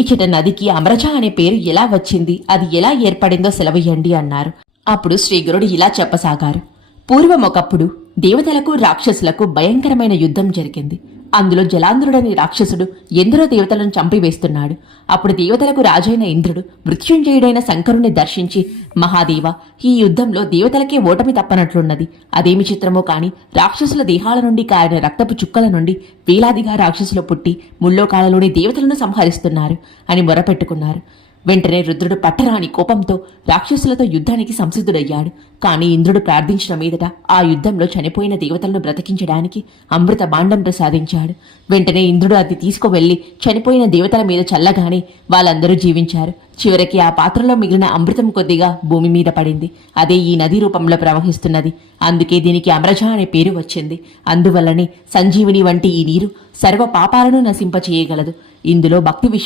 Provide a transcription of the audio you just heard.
ఇచ్చట నదికి అమరజ అనే పేరు ఎలా వచ్చింది, అది ఎలా ఏర్పడిందో సెలవయ్యండి అన్నారు. అప్పుడు శ్రీగురుడు ఇలా చెప్పసాగారు. పూర్వం ఒకప్పుడు దేవతలకు రాక్షసులకు భయంకరమైన యుద్ధం జరిగింది. అందులో జలాంధ్రుడని రాక్షసుడు ఎందరో దేవతలను చంపివేస్తున్నాడు. అప్పుడు దేవతలకు రాజైన ఇంద్రుడు మృత్యుంజయుడైన శంకరుణ్ణి దర్శించి, మహాదేవ, ఈ యుద్ధంలో దేవతలకే ఓటమి తప్పనట్లున్నది. అదేమి చిత్రమో కాని రాక్షసుల దేహాల నుండి కారిన రక్తపు చుక్కల నుండి వేలాదిగా రాక్షసులు పుట్టి ముల్లోకాలలోని దేవతలను సంహరిస్తున్నారు అని మొరపెట్టుకున్నారు. వెంటనే రుద్రుడు పట్టరాని కోపంతో రాక్షసులతో యుద్ధానికి సంసిద్ధుడయ్యాడు. కాని ఇంద్రుడు ప్రార్థించిన మీదట ఆ యుద్ధంలో చనిపోయిన దేవతలను బ్రతికించడానికి అమృత భాండం ప్రసాదించాడు. వెంటనే ఇంద్రుడు అది తీసుకువెళ్లి చనిపోయిన దేవతల మీద చల్లగానే వాళ్ళందరూ జీవించారు. చివరికి ఆ పాత్రలో మిగిలిన అమృతం కొద్దిగా భూమి మీద పడింది. అదే ఈ నది రూపంలో ప్రవహిస్తున్నది. అందుకే దీనికి అమరజ అనే పేరు వచ్చింది. అందువల్లనే సంజీవిని వంటి ఈ నీరు సర్వ పాపాలను నశింపచేయగలదు. ఇందులో భక్తి విశ్వాసం